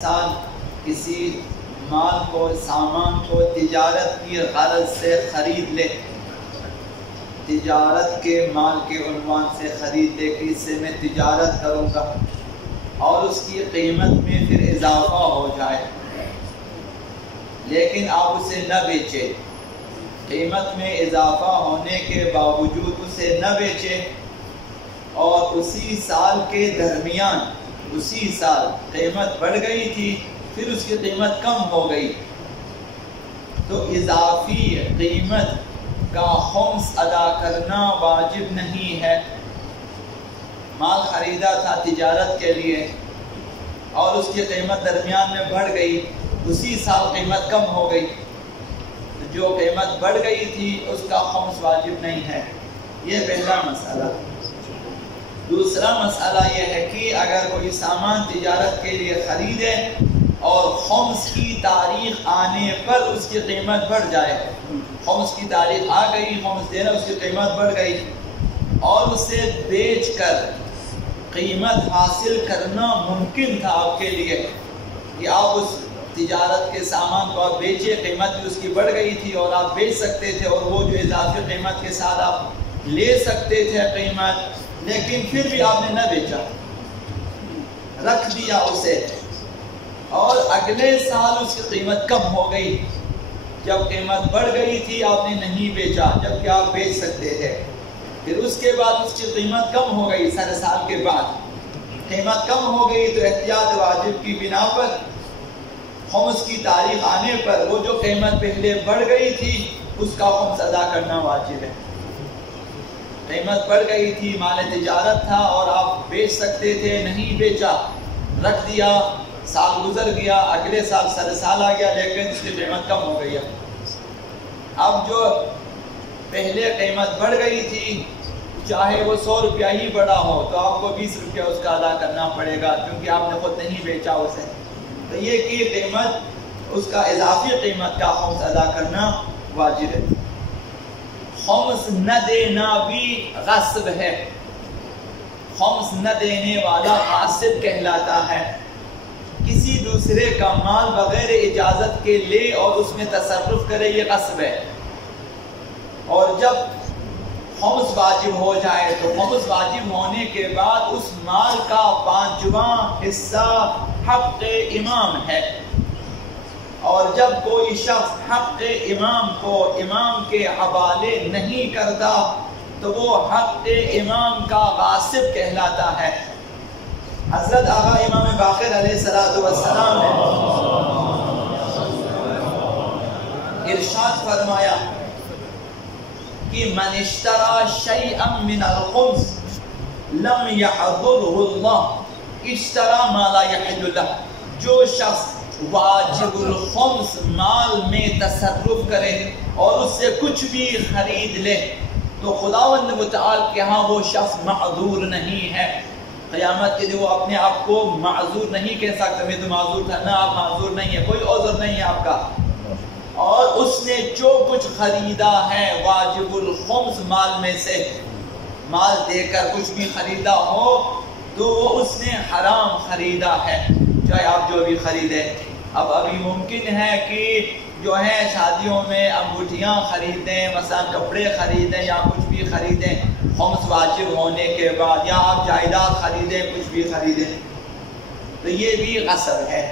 انسان کسی مال کو سامان کو تجارت کی غرض سے خرید لے، تجارت کے مال کے عنوان سے خرید لے کہ اس سے میں تجارت کروں گا اور اس کی قیمت میں پھر اضافہ ہو جائے، لیکن آپ اسے نہ بیچے، قیمت میں اضافہ ہونے کے باوجود اسے نہ بیچے اور اسی سال کے درمیان اسی سال قیمت بڑھ گئی تھی پھر اس کی قیمت کم ہو گئی تو اضافی قیمت کا خمس ادا کرنا واجب نہیں ہے۔ مال خریدا تھا تجارت کے لیے اور اس کی قیمت درمیان میں بڑھ گئی، اسی سال قیمت کم ہو گئی، جو قیمت بڑھ گئی تھی اس کا خمس واجب نہیں ہے۔ یہ پہلا مسئلہ۔ دوسرا مسئلہ یہ ہے کہ اگر کوئی سامان تجارت کے لیے خریدے اور خمس کی تاریخ آنے پر اس کی قیمت بڑھ جائے، خمس کی تاریخ آ گئی، خمس دینا، اس کی قیمت بڑھ گئی اور اسے بیچ کر قیمت حاصل کرنا ممکن تھا آپ کے لیے کہ آپ اس تجارت کے سامان کو آپ بیچے، قیمت بھی اس کی بڑھ گئی تھی اور آپ بیچ سکتے تھے اور وہ جو اضافی قیمت کے ساتھ آپ لے سکتے تھے قیمت، لیکن پھر بھی آپ نے نہ بیچا، رکھ دیا اسے اور اگلے سال اس کی قیمت کم ہو گئی، جب قیمت بڑھ گئی تھی آپ نے نہیں بیچا جبکہ آپ بیچ سکتے تھے، پھر اس کے بعد اس کی قیمت کم ہو گئی، سال کے بعد قیمت کم ہو گئی تو احتیاط واجب کی بنا پر خمس کی تاریخ آنے پر وہ جو قیمت پہلے بڑھ گئی تھی اس کا خمس ادا کرنا واجب ہے۔ قیمت بڑھ گئی تھی، مال تجارت تھا اور آپ بیچ سکتے تھے، نہیں بیچا، رکھ دیا، سال گزر گیا، اگلے سال سال آ گیا لیکن اس کی قیمت کم ہو گئی۔ اب جو پہلے قیمت بڑھ گئی تھی چاہے وہ 100 روپیہ ہی بڑا ہو تو آپ کو 20 روپیہ اس کا ادا کرنا پڑے گا کیونکہ آپ نے خود نہیں بیچا اسے، تو یہ کہ قیمت اس کا اضافی قیمت کا خمس ادا کرنا واجب ہے۔ خمس نہ دینا بھی غصب ہے، خمس نہ دینے والا غاصب کہلاتا ہے، کسی دوسرے کا مال بغیر اجازت کے لے اور اس میں تصرف کرے، یہ غصب ہے۔ اور جب خمس واجب ہو جائے تو خمس واجب ہونے کے بعد اس مال کا 5واں حصہ حق امام ہے، اور جب کوئی شخص حق امام کو امام کے حوالے نہیں کرتا تو وہ حق امام کا غاصب کہلاتا ہے۔ حضرت آقا امام باقر علیہ السلام نے ارشاد فرمایا کہ من اشترى شيئا من الخمس لم يحضره الله اشترى ما لا يحل له، جو شخص واجب الخمس مال میں تصرف کرے اور اس سے کچھ بھی خرید لے تو خداوند متعال کے ہاں وہ شخص معذور نہیں ہے۔ قیامت کے دن وہ اپنے آپ کو معذور نہیں کہہ سکتا میں تو معذور تھا، نہ آپ معذور نہیں ہے، کوئی عذر نہیں ہے آپ کا، اور اس نے جو کچھ خریدا ہے واجب الخمس مال میں سے مال دے کر کچھ بھی خریدا ہو تو وہ اس نے حرام خریدا ہے، چاہے آپ جو بھی خریدیں۔ اب ابھی ممکن ہے کہ جو ہے شادیوں میں انگوٹھیاں خریدیں، مثلا کپڑے خریدیں یا کچھ بھی خریدیں خمس واجب ہونے کے بعد، یا آپ جائیداد خریدیں، کچھ بھی خریدیں، تو یہ بھی غصب ہے۔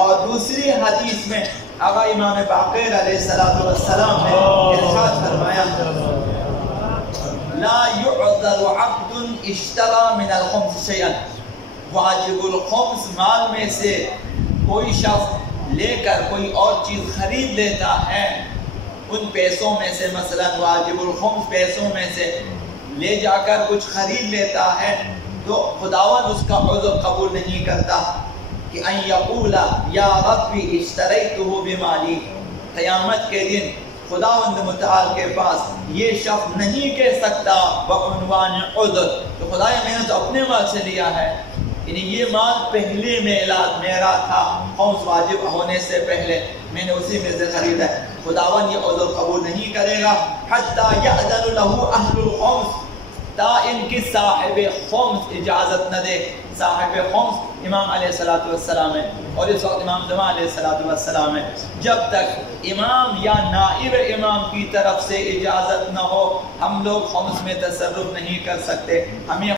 اور دوسری حدیث میں آقا امام باقر علیہ السلام نے ارشاد فرمایا لا يعذر عبد اشترى من الخمس شيئا، واجب الخمس مال میں سے کوئی شخص لے کر کوئی اور چیز خرید لیتا ہے، ان پیسوں میں سے مثلا واجب الخمس پیسوں میں سے لے جا کر کچھ خرید لیتا ہے تو خداوند اس کا عذر قبول نہیں کرتا کہ ان یقول یا رب اشتریتہ بمالی، قیامت کے دن خداوند متعال کے پاس یہ شخص نہیں کہہ سکتا بعنوان عذر تو خدایا میں نے تو اپنے مال سے لیا ہے، یعنی یہ مال پہلے میرا تھا، خمس واجب ہونے سے پہلے میں نے اسی میں سے خریدا ہے، خداوند یہ عذر قبول نہیں کرے گا حتی یأذن له اہل الخمس، تا ان کی صاحب خمس اجازت نہ دے. صاحب خمس امام علیہ السلام ہے اور اس وقت امام جمعہ علیہ السلام ہے. جب تک امام یا نائب امام کی طرف سے اجازت نہ ہو ہم لوگ خمس میں تصرف نہیں کر سکتے. ہمیں